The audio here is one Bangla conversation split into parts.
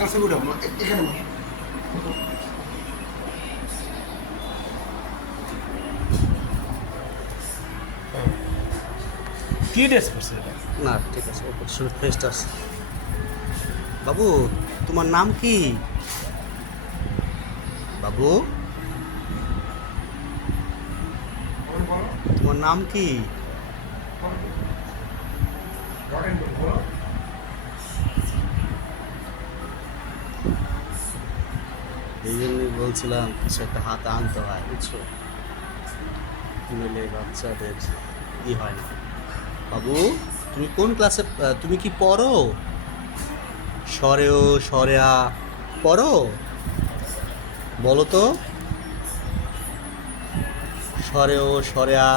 কাছে উঠে এখানে বসো। কি ড্রেস করছে এটা না ঠিক আছে ওপর শুনে ফ্রেশটা আছে বাবু তোমার নাম কি বাবু তোমার নাম কি এই জন্যই বলছিলাম কিছু একটা হাতে আনতে হয়। বুঝছ নইলে বাচ্চাদের ই হয় না। বাবু তুমি কোন ক্লাসে তুমি কি পড়ো? সরেও সরেয়া পড়ো? বলো তো। সরেও সরেয়া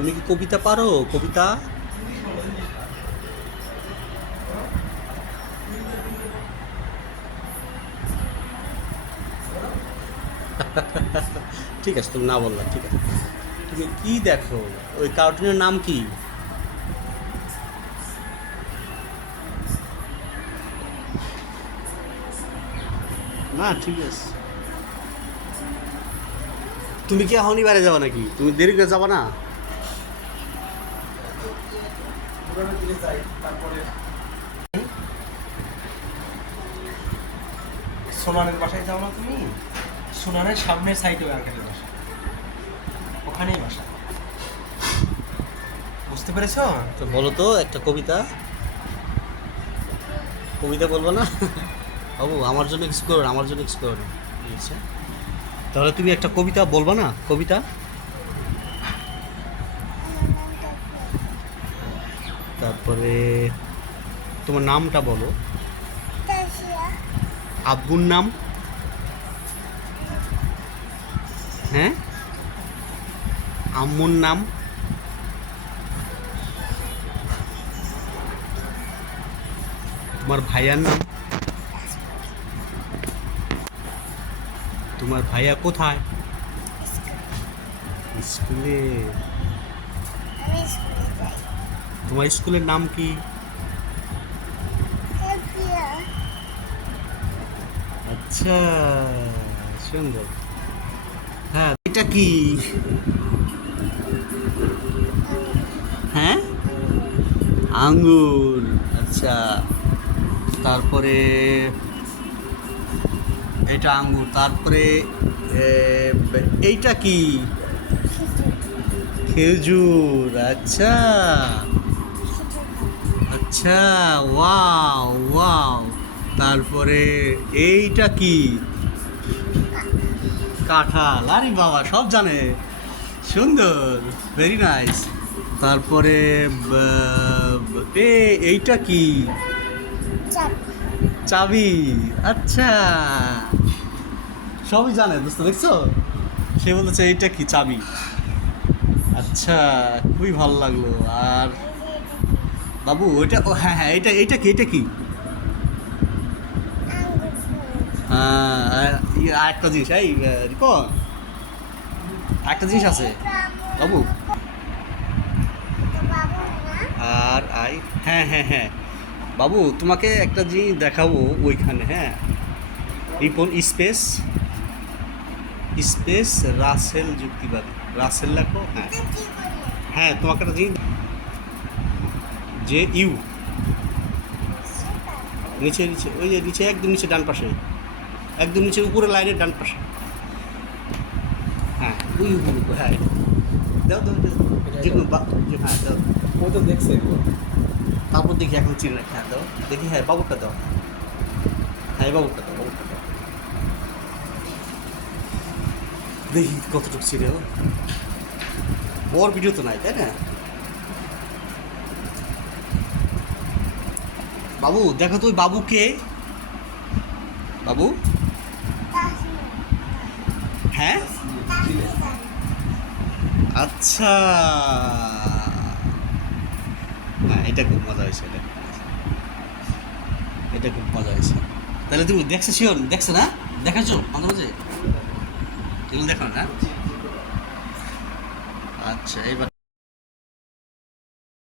তুমি কি কবিতা পারো কবিতা? ঠিক আছে তুমি না বললা ঠিক আছে। তুমি কি দেখো? ওই কার্টুনের নাম কি? না ঠিক আছে। তুমি কি এখনই বাইরে যাবা নাকি? তুমি দেরি করে যাবা না? সোনারের বাসায় যাও না তুমি। সোনারের সামনের সাইডে আঙ্কেলের বাসা। ওখানেই বাসা। বুঝতে পেরেছ? তো বলো তো, একটা কবিতা। কবিতা বলব না? বাবু, আমার জন্য কিছু করো আমার জন্য কিছু করো তাহলে তুমি একটা কবিতা বলবা না? কবিতা? তারপরে তোমার নামটা বলো। আব্বুর নাম? হ্যাঁ? আম্মুর নাম? তোমার ভাইয়ার নাম? তোমার ভাইয়া কোথায়? স্কুলে। তোমার স্কুলের নাম কি? আচ্ছা সুন্দর। হ্যাঁ এটা কি? হ্যাঁ? আঙ্গুর। আচ্ছা তারপরে এটা আঙ্গুর তারপরে এইটা কি? খেজুর আচ্ছা। আচ্ছা ওয়াও ওয়াও। তারপরে এইটা কি? কাঁঠাল। আরে বাবা সব জানে। সুন্দর ভেরি নাইস তারপরে এ এইটা কি? চাবি। আচ্ছা। সবই জানে দোস্ত দেখছ সে বলেছে এইটা কি চাবি? আচ্ছা খুবই ভালো লাগল। আর বাবু, ওইটা, ও হ্যাঁ হ্যাঁ এটা এইটা কি, এটা কি? হ্যাঁ আর- একটা জিনিস, এই রিপন, একটা জিনিস আছে। বাবু। আর আই হ্যাঁ হ্যাঁ হ্যাঁ। বাবু, তোমাকে একটা জিনিস দেখাবো ওইখানে হ্যাঁ। রিপন, স্পেস স্পেস রাসেল যুক্তিবাদী। রাসেল লেখো হ্যাঁ। হ্যাঁ তোমাকে একটা জিনিস যে ইউ। নিচে নিচে ওই যে নিচে একদম নিচে ডান পাশে। একদম নিচে উপরে লাইনের ডান পাশে। হ্যাঁ ওই উপরে হ্যাঁ। দাও দাও যে কোনো হ্যাঁ দাও। ও তো দেখছে তারপর দেখি এখন চিনি রাখি। হ্যাঁ দাও। দেখি হ্যাঁ বাবুরটা দাও। হ্যাঁ এই বাবুরটা দাও বাবুরটা দাও। দেখি কতটুকু ও। ওর ভিডিও তো নাই তাই না? বাবু, দেখো তুই বাবুকে বাবু? হ্যাঁ? আচ্ছা। এটা খুব মজা হয়েছে, এটা। এটা খুব মজা হয়েছে। তাহলে তুমি দেখছ শিওর দেখছ না? দেখাচ্ছো মাঝে মাঝে দেখো না? আচ্ছা এবার